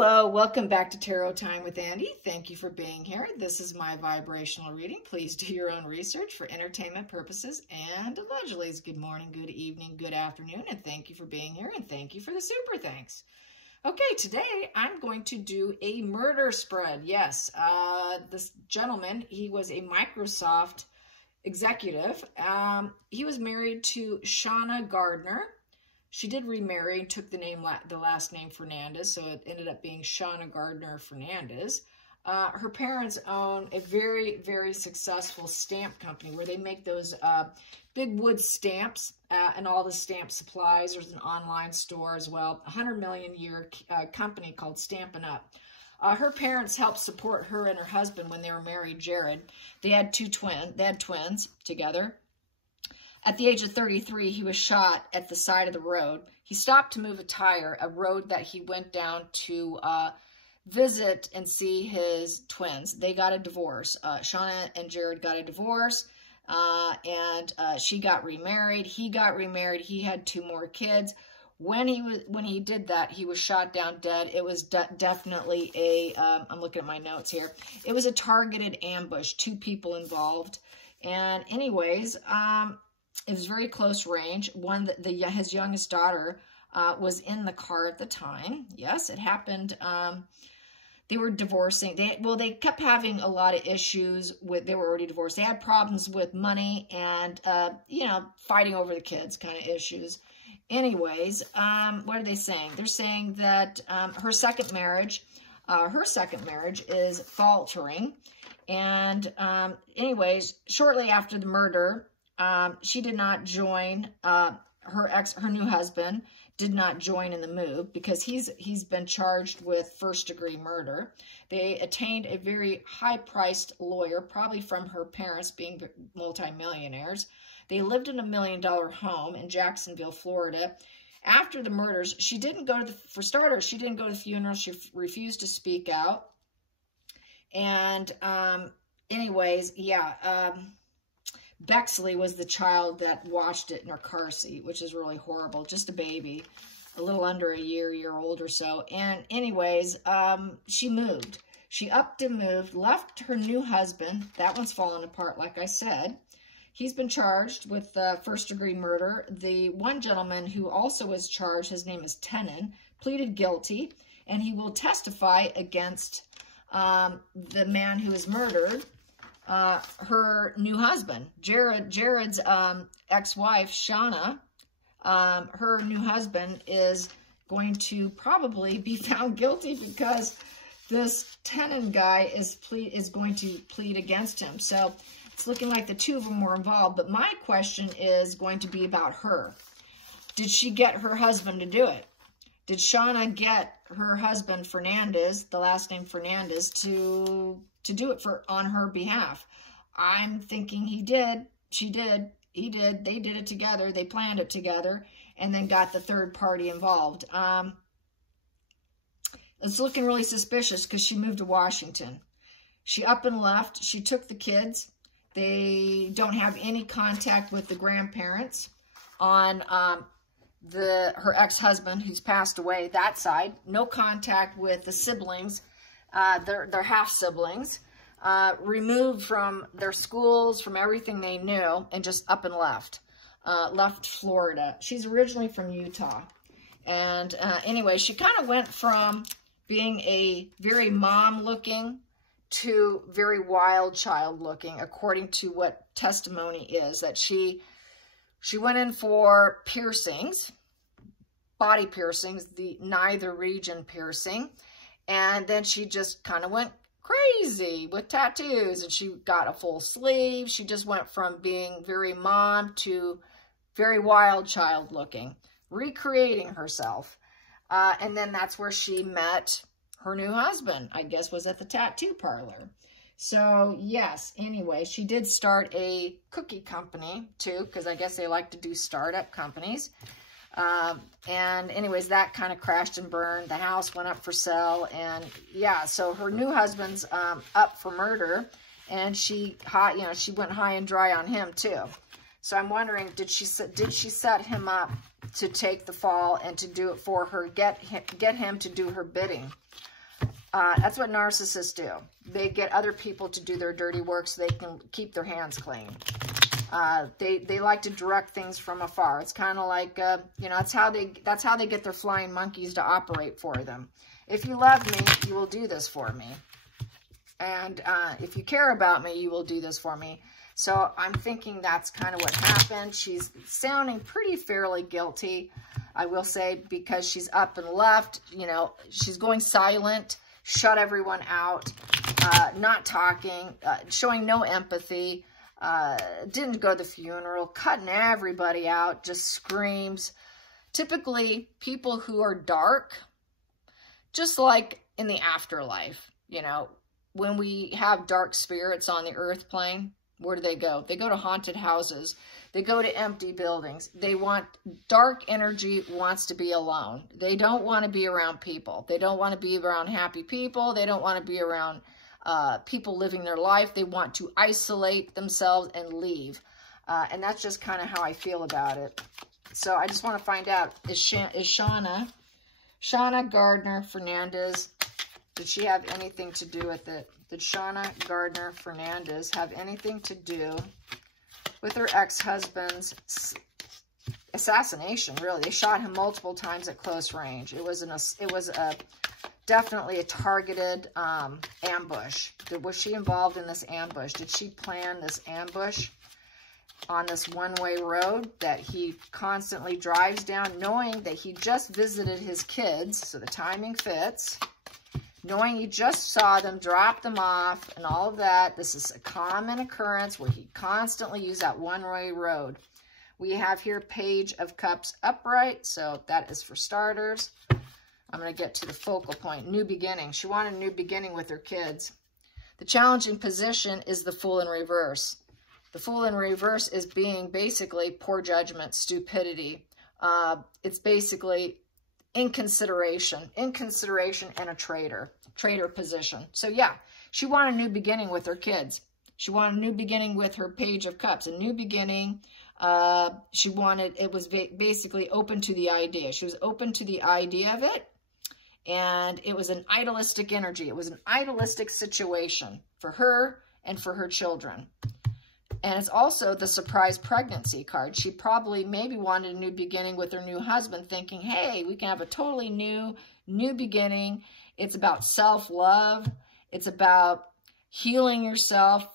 Hello, welcome back to Tarot Time with Andy. Thank you for being here. This is my vibrational reading. Please do your own research for entertainment purposes. And allegedly, good morning, good evening, good afternoon, and thank you for being here, and thank you for the super thanks. Okay, today I'm going to do a murder spread. Yes, this gentleman, he was a Microsoft executive. He was married to Shauna Gardner. She did remarry and took the last name Fernandez, so it ended up being Shauna Gardner Fernandez. Her parents own a very, very successful stamp company where they make those big wood stamps and all the stamp supplies. There's an online store as well. A 100 million year company called Stampin' Up. Her parents helped support her and her husband when they were married, Jared. They had twins together. At the age of 33, he was shot at the side of the road. He stopped to move a tire, a road that he went down to visit and see his twins. They got a divorce. Shauna and Jared got a divorce, and she got remarried. He got remarried. He had 2 more kids. When he did that, he was shot down dead. It was definitely a, I'm looking at my notes here. It was a targeted ambush, 2 people involved. And anyways, it was very close range. His youngest daughter was in the car at the time. Yes, it happened. They were divorcing. They kept having a lot of issues with, they were already divorced. They had problems with money and, fighting over the kids kind of issues. Anyways, what are they saying? They're saying that her second marriage is faltering. And anyways, shortly after the murder, she did not join, her new husband did not join in the move because he's been charged with first-degree murder. They attained a very high-priced lawyer, probably from her parents being multimillionaires. They lived in a $1 million home in Jacksonville, Florida. After the murders, she didn't go to for starters, she didn't go to the funeral. She refused to speak out. And anyways, yeah, Bexley was the child that watched it in her car seat, which is really horrible. Just a baby, a little under a year old or so. And anyways, she moved. She upped and moved, left her new husband. That one's fallen apart, like I said. He's been charged with first-degree murder. The one gentleman who also was charged, his name is Tenon, pleaded guilty, and he will testify against the man who was murdered, her new husband. Jared's ex-wife, Shauna, her new husband is going to probably be found guilty because this Tenon guy is going to plead against him. So it's looking like the 2 of them were involved. But my question is going to be about her. Did she get her husband to do it? Did Shauna get her husband, Fernandez, the last name Fernandez, to do it on her behalf? I'm thinking he did. She did. He did. They did it together. They planned it together and then got the third party involved. It's looking really suspicious because she moved to Washington. She up and left. She took the kids. They don't have any contact with the grandparents on her ex-husband who's passed away, that side. No contact with the siblings, their half-siblings. Removed from their schools, from everything they knew, and just up and left. Left Florida. She's originally from Utah. And anyway, she kind of went from being a very mom-looking to very wild child-looking, according to what testimony is, that she went in for piercings, body piercings, the neither region piercing, and then she just kind of went crazy with tattoos, and she got a full sleeve. She just went from being very mom to very wild child looking, recreating herself. And then that's where she met her new husband, I guess, was at the tattoo parlor. So yes, anyway, she did start a cookie company too, because I guess they like to do startup companies. And anyways, that kind of crashed and burned. The house went up for sale, and yeah, so her new husband's up for murder, and she went high and dry on him too. So I'm wondering, did she set him up to take the fall and to do it for her, get him to do her bidding? That's what narcissists do. They get other people to do their dirty work so they can keep their hands clean. They like to direct things from afar. It's kind of like, you know, that's how they get their flying monkeys to operate for them. If you love me, you will do this for me. And if you care about me, you will do this for me. So I'm thinking that's kind of what happened. She's sounding pretty fairly guilty, I will say, because she's up and left. You know, she's going silent, shut everyone out, not talking, showing no empathy, didn't go to the funeral, cutting everybody out, just screams. Typically, people who are dark, just like in the afterlife, you know, when we have dark spirits on the earth plane, where do they go? They go to haunted houses. They go to empty buildings. They want, dark energy wants to be alone. They don't want to be around people. They don't want to be around happy people. They don't want to be around people living their life. They want to isolate themselves and leave. And that's just kind of how I feel about it. So I just want to find out, is Shauna, Gardner, Fernandez, did she have anything to do with it? Did Shauna Gardner Fernandez have anything to do with her ex-husband's assassination? Really, they shot him multiple times at close range. It was definitely a targeted ambush. Was she involved in this ambush? Did she plan this ambush on this one-way road that he constantly drives down, knowing that he just visited his kids, so the timing fits, knowing he just saw them, drop them off, and all of that? This is a common occurrence where he constantly used that one-way road. We have here Page of Cups upright, so that is for starters. I'm going to get to the focal point, new beginning. She wanted a new beginning with her kids. The challenging position is the Fool in reverse. The Fool in reverse is being basically poor judgment, stupidity. It's basically inconsideration and a traitor position. So yeah, she wanted a new beginning with her kids. She wanted a new beginning with her Page of Cups, a new beginning. She wanted, it was basically open to the idea. She was open to the idea of it. And it was an idealistic energy. It was an idealistic situation for her and for her children. And it's also the surprise pregnancy card. She probably maybe wanted a new beginning with her new husband, thinking, hey, we can have a totally new beginning. It's about self-love. It's about healing yourself.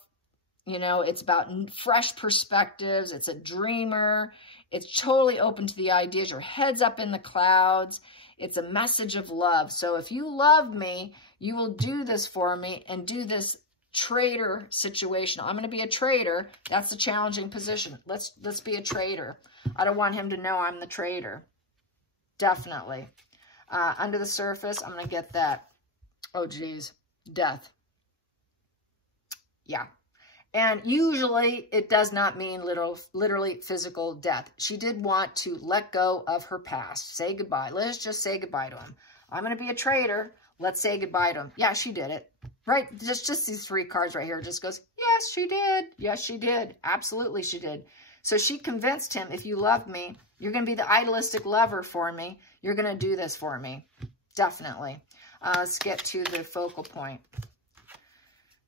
You know, it's about fresh perspectives. It's a dreamer. It's totally open to the ideas. Your head's up in the clouds. It's a message of love. So if you love me, you will do this for me and do this traitor situation. I'm going to be a traitor. That's a challenging position. Let's be a traitor. I don't want him to know I'm the traitor. Definitely. Under the surface, I'm going to get that. Oh, geez. Death. Yeah. And usually it does not mean literally physical death. She did want to let go of her past. Say goodbye. Let's just say goodbye to him. I'm going to be a traitor. Let's say goodbye to him. Yeah, she did it. Right? Just these three cards right here just goes, yes, she did. Yes, she did. Absolutely, she did. So she convinced him, if you love me, you're going to be the idealistic lover for me. You're going to do this for me. Definitely. Let's get to the focal point.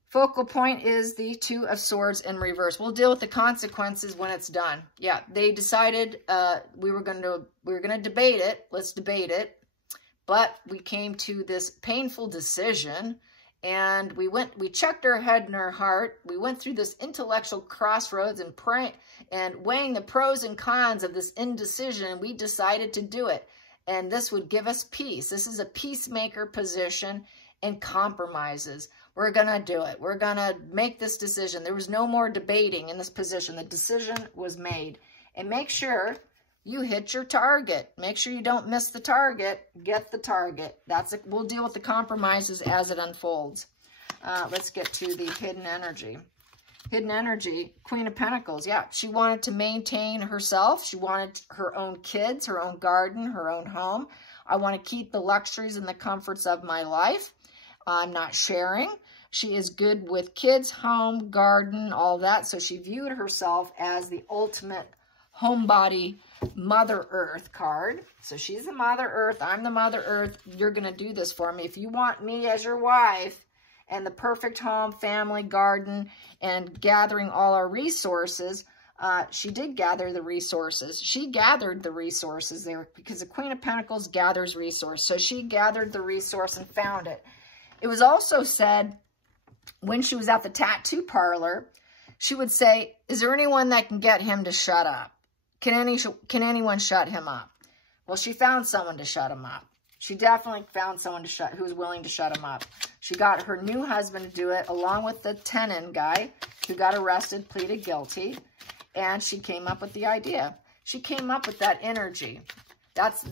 Focal point is the Two of Swords in reverse. We'll deal with the consequences when it's done. Yeah, they decided we were going to debate it. Let's debate it. But we came to this painful decision, and we checked our head and our heart. We went through this intellectual crossroads and weighing the pros and cons of this indecision, and we decided to do it. And this would give us peace. This is a peacemaker position and compromises. We're going to do it. We're going to make this decision. There was no more debating in this position. The decision was made. And make sure you hit your target. Make sure you don't miss the target. Get the target. We'll deal with the compromises as it unfolds. Let's get to the hidden energy. Hidden energy, Queen of Pentacles. Yeah, she wanted to maintain herself. She wanted her own kids, her own garden, her own home. I want to keep the luxuries and the comforts of my life. I'm not sharing. She is good with kids, home, garden, all that. So she viewed herself as the ultimate homebody Mother Earth card. So she's the Mother Earth. I'm the Mother Earth. You're going to do this for me. If you want me as your wife and the perfect home, family, garden, and gathering all our resources, she did gather the resources. She gathered the resources there because the Queen of Pentacles gathers resource. So she gathered the resource and found it. It was also said when she was at the tattoo parlor, she would say, is there anyone that can get him to shut up? Can anyone shut him up? Well, she found someone to shut him up. She definitely found someone who was willing to shut him up. She got her new husband to do it along with the tenant guy who got arrested, pleaded guilty. And she came up with the idea. She came up with that energy. That's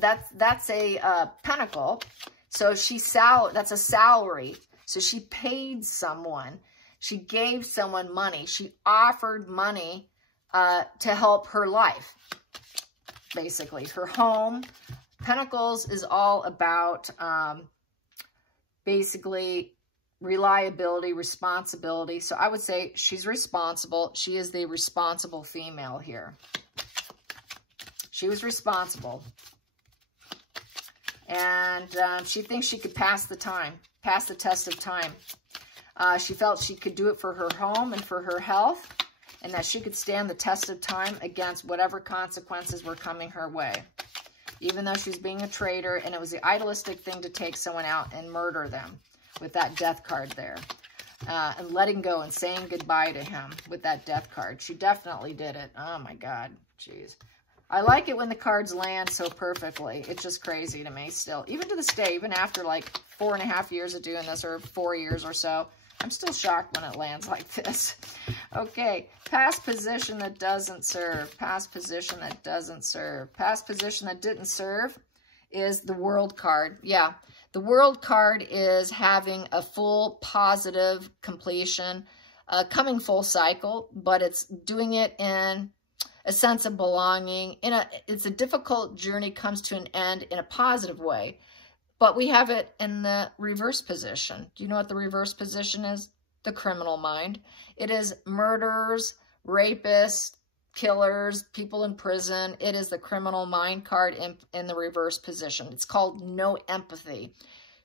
a pentacle. So that's a salary. So she paid someone. She gave someone money. She offered money to help her life, basically. Her home. Pentacles is all about basically reliability, responsibility. So I would say she's responsible. She is the responsible female here. She was responsible. And she thinks she could pass the test of time. She felt she could do it for her home and for her health, and that she could stand the test of time against whatever consequences were coming her way. Even though she was being a traitor, and it was the idealistic thing to take someone out and murder them with that death card there. And letting go and saying goodbye to him with that death card. She definitely did it. Oh my God. Jeez. I like it when the cards land so perfectly. It's just crazy to me still. Even to this day, even after like 4.5 years of doing this, or 4 years or so, I'm still shocked when it lands like this. Okay, past position that doesn't serve. Past position that doesn't serve. Past position that didn't serve is the World card. Yeah, the World card is having a full positive completion, coming full cycle, but it's doing it in a sense of belonging. It's a difficult journey, comes to an end in a positive way. But we have it in the reverse position. Do you know what the reverse position is? The criminal mind. It is murderers, rapists, killers, people in prison. It is the criminal mind card in the reverse position. It's called no empathy.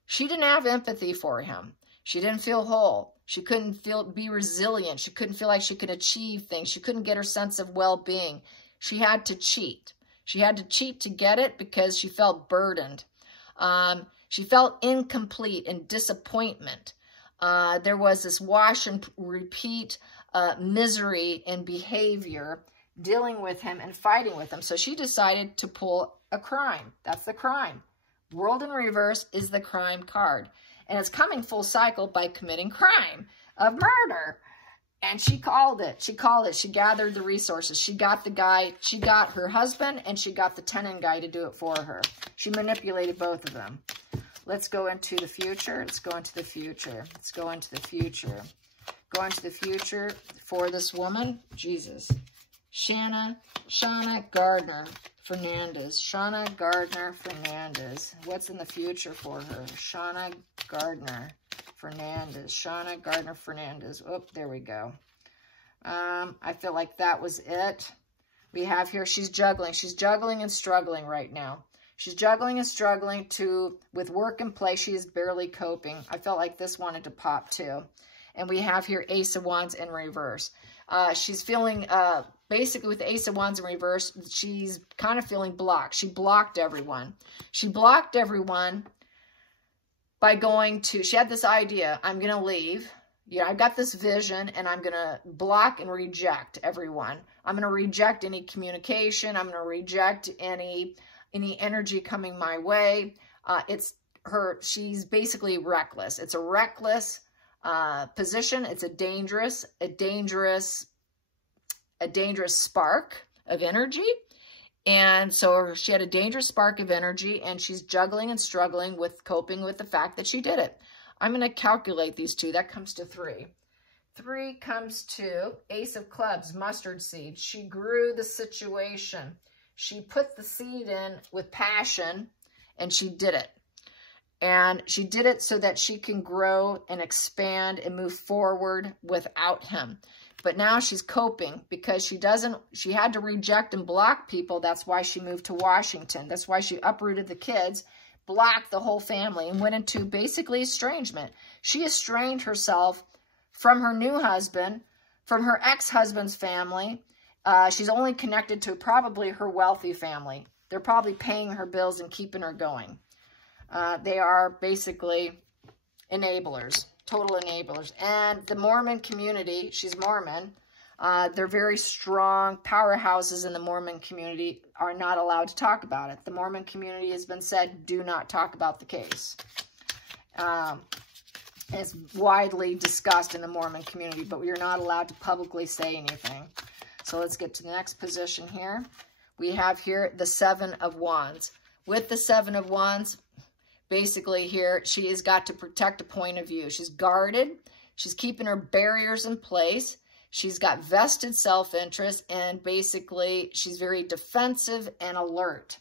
She didn't have empathy for him. She didn't feel whole. She couldn't be resilient. She couldn't feel like she could achieve things. She couldn't get her sense of well-being. She had to cheat. She had to cheat to get it because she felt burdened. She felt incomplete and disappointment. There was this wash and repeat misery and behavior dealing with him and fighting with him. So she decided to pull a crime. That's the crime. World in reverse is the crime card. And it's coming full cycle by committing crime of murder. And she called it. She called it. She gathered the resources. She got the guy. She got her husband, and she got the tenant guy to do it for her. She manipulated both of them. Let's go into the future. Let's go into the future. Let's go into the future. Go into the future for this woman. Jesus. Shauna Gardner Fernandez. Shauna Gardner Fernandez. What's in the future for her? Shauna Gardner Fernandez. Shauna Gardner Fernandez. Oh, there we go. I feel like that was it. We have here, she's juggling. She's juggling and struggling right now. She's juggling and struggling with work and play. She is barely coping. I felt like this wanted to pop too. And we have here Ace of Wands in reverse. She's feeling, basically with the Ace of Wands in reverse, she's kind of feeling blocked. She blocked everyone. She blocked everyone by going to, she had this idea, I'm going to leave. Yeah, I got this vision, and I'm going to block and reject everyone. I'm going to reject any communication. I'm going to reject any energy coming my way. She's basically reckless. It's a reckless position. It's a dangerous spark of energy. And so she had a dangerous spark of energy, and she's juggling and struggling with coping with the fact that she did it. I'm going to calculate these two. That comes to 3. 3 comes to Ace of Clubs, mustard seed. She grew the situation. She put the seed in with passion, and she did it. And she did it so that she can grow and expand and move forward without him. But now she's coping because she had to reject and block people. That's why she moved to Washington. That's why she uprooted the kids, blocked the whole family, and went into basically estrangement. She estranged herself from her new husband, from her ex-husband's family. She's only connected to probably her wealthy family. They're probably paying her bills and keeping her going. They are basically enablers, total enablers. And the Mormon community, she's Mormon, they're very strong powerhouses in the Mormon community, are not allowed to talk about it. The Mormon community has been said, do not talk about the case. It's widely discussed in the Mormon community, but we are not allowed to publicly say anything. So let's get to the next position here. We have here the Seven of Wands. With the Seven of Wands, basically here, she has got to protect a point of view. She's guarded. She's keeping her barriers in place. She's got vested self-interest, and basically she's very defensive and alert.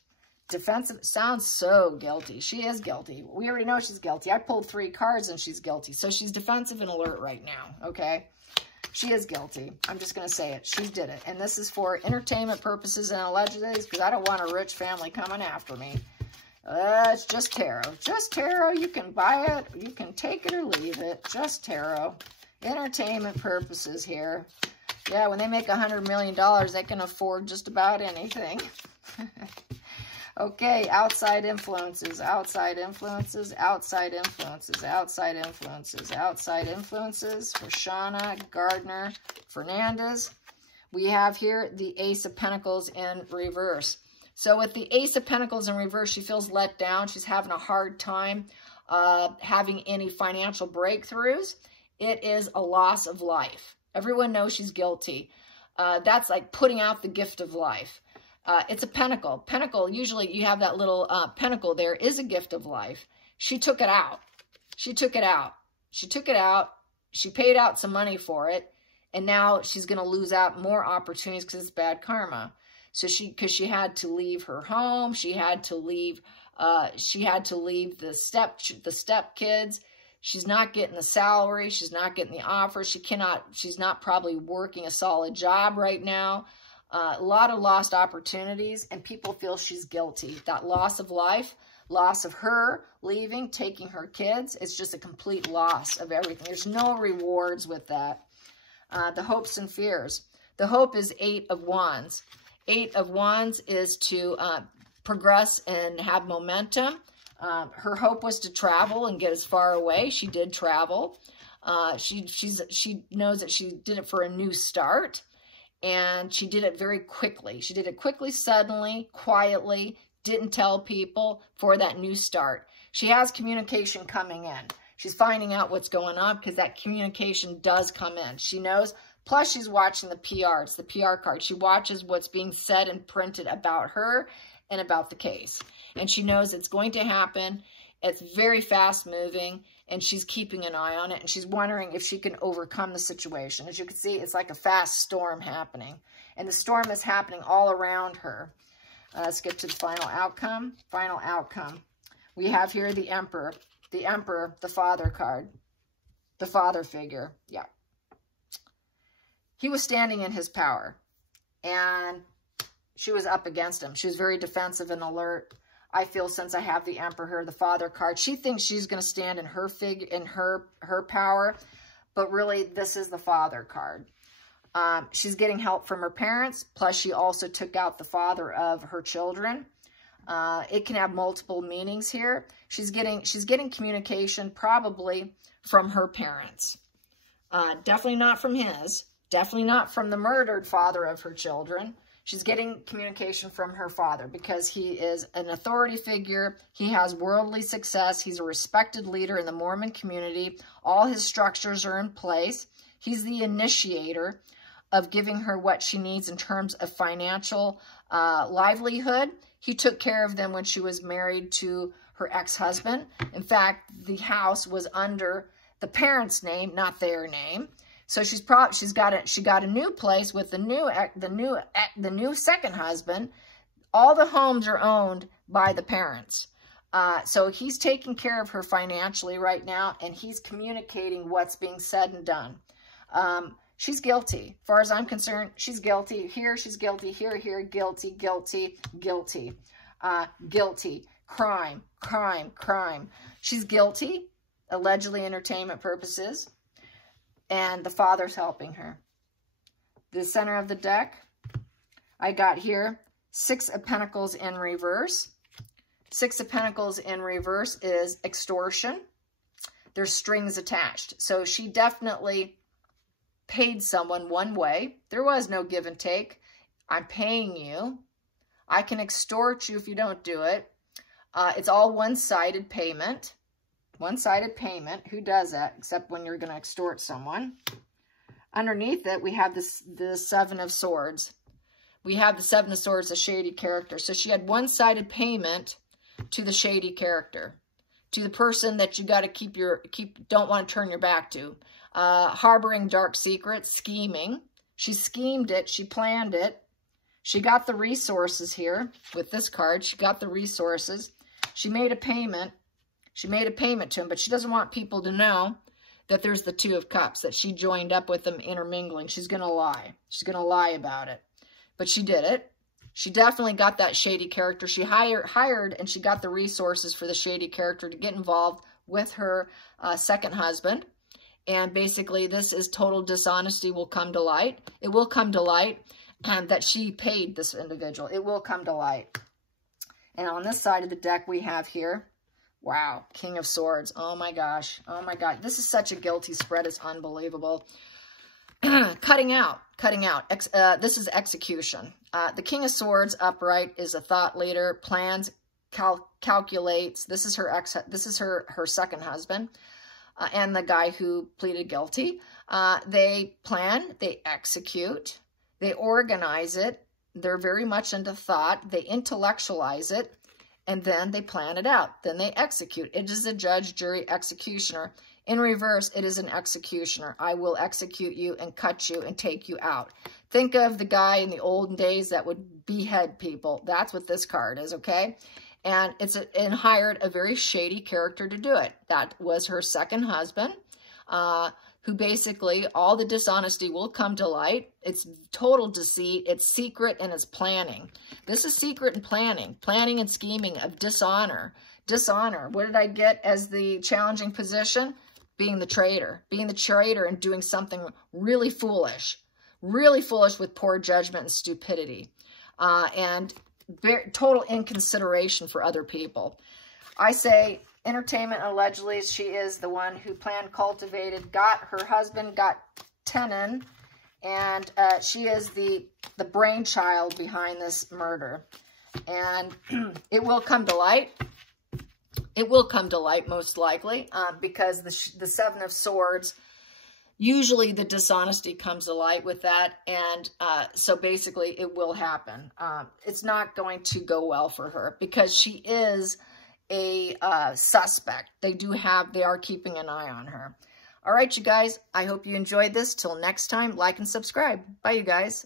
Defensive sounds so guilty. She is guilty. We already know she's guilty. I pulled 3 cards and she's guilty. So she's defensive and alert right now, okay? She is guilty. I'm just going to say it. She did it. And this is for entertainment purposes and allegedly, because I don't want a rich family coming after me. It's just tarot. Just tarot. You can buy it. You can take it or leave it. Just tarot. Entertainment purposes here. Yeah, when they make $100 million, they can afford just about anything. Okay, outside influences, outside influences, outside influences, outside influences, outside influences for Shauna, Gardner, Fernandez. We have here the Ace of Pentacles in reverse. So with the Ace of Pentacles in reverse, she feels let down. She's having a hard time having any financial breakthroughs. It is a loss of life. Everyone knows she's guilty. That's like putting out the gift of life. It's a pentacle. Pentacle, usually you have that little pentacle there, is a gift of life. She took it out. She took it out. She took it out. She paid out some money for it. And now she's going to lose out more opportunities because it's bad karma. So because she had to leave her home. She had to leave the step kids. She's not getting the salary. She's not getting the offer. She's not probably working a solid job right now. A lot of lost opportunities, and people feel she's guilty. That loss of life, loss of her leaving, taking her kids, it's just a complete loss of everything. There's no rewards with that. The hopes and fears. The hope is 8 of Wands. 8 of Wands is to progress and have momentum. Her hope was to travel and get as far away. She did travel. She knows that she did it for a new start. And she did it very quickly. She did it quickly, suddenly, quietly, didn't tell people for that new start. She has communication coming in. She's finding out what's going on because that communication does come in. She knows. Plus, she's watching the PR. It's the PR card. She watches what's being said and printed about her and about the case. And she knows it's going to happen. It's very fast moving, and she's keeping an eye on it, and she's wondering if she can overcome the situation. As you can see, it's like a fast storm happening, and the storm is happening all around her. Let's get to the final outcome. Final outcome. We have here the Emperor. The Emperor, the Father card. The Father figure. Yeah. He was standing in his power, and she was up against him. She was very defensive and alert. I feel since I have the Emperor, the Father card, she thinks she's going to stand in her her power, but really this is the Father card. She's getting help from her parents, plus she also took out the father of her children. It can have multiple meanings here. She's getting communication probably from her parents. Definitely not from his. Definitely not from the murdered father of her children. She's getting communication from her father because he is an authority figure. He has worldly success. He's a respected leader in the Mormon community. All his structures are in place. He's the initiator of giving her what she needs in terms of financial livelihood. He took care of them when she was married to her ex-husband. In fact, the house was under the parents' name, not their name. So she got a new place with the new second husband. All the homes are owned by the parents. So he's taking care of her financially right now, and he's communicating what's being said and done. She's guilty. As far as I'm concerned, she's guilty. Here, she's guilty. Here, guilty, guilty, guilty. Guilty. Crime, crime, crime. She's guilty, allegedly entertainment purposes, and the father's helping her. The center of the deck, I got here, 6 of Pentacles in reverse. 6 of Pentacles in reverse is extortion. There's strings attached. So she definitely paid someone one way. There was no give and take. I'm paying you. I can extort you if you don't do it. It's all one-sided payment. One-sided payment. Who does that except when you're going to extort someone? Underneath it, we have the 7 of Swords. We have the 7 of Swords, a shady character. So she had one-sided payment to the shady character, to the person that you got to don't want to turn your back to. Harboring dark secrets, scheming. She schemed it. She planned it. She got the resources here with this card. She got the resources. She made a payment. She made a payment to him, but she doesn't want people to know that there's the 2 of Cups, that she joined up with them intermingling. She's going to lie. She's going to lie about it. But she did it. She definitely got that shady character. She hired and she got the resources for the shady character to get involved with her second husband. And basically, this is total dishonesty will come to light. It will come to light that she paid this individual. It will come to light. And on this side of the deck, we have here, wow, King of Swords. Oh my gosh. Oh my God. This is such a guilty spread. It's unbelievable. Cutting out. This is execution. The King of Swords upright is a thought leader, plans, calculates. This is her second husband, and the guy who pleaded guilty. They plan, they execute, they organize it. They're very much into thought. They intellectualize it, and then they plan it out. Then they execute. It is a judge, jury, executioner. In reverse, it is an executioner. I will execute you and cut you and take you out. Think of the guy in the olden days that would behead people. That's what this card is, okay? And and hired a very shady character to do it. That was her second husband, who basically, all the dishonesty will come to light. It's total deceit. It's secret and it's planning. This is secret and planning. Planning and scheming of dishonor. Dishonor. What did I get as the challenging position? Being the traitor. Being the traitor and doing something really foolish. Really foolish with poor judgment and stupidity. And total inconsideration for other people. I say entertainment, allegedly, she is the one who planned, cultivated, got her husband, got tenon, and she is the brainchild behind this murder. And it will come to light. It will come to light, most likely, because the 7 of Swords, usually the dishonesty comes to light with that, and so basically it will happen. It's not going to go well for her because she is a suspect. They are keeping an eye on her. All right, you guys, I hope you enjoyed this. Till next time, like and subscribe. Bye, you guys.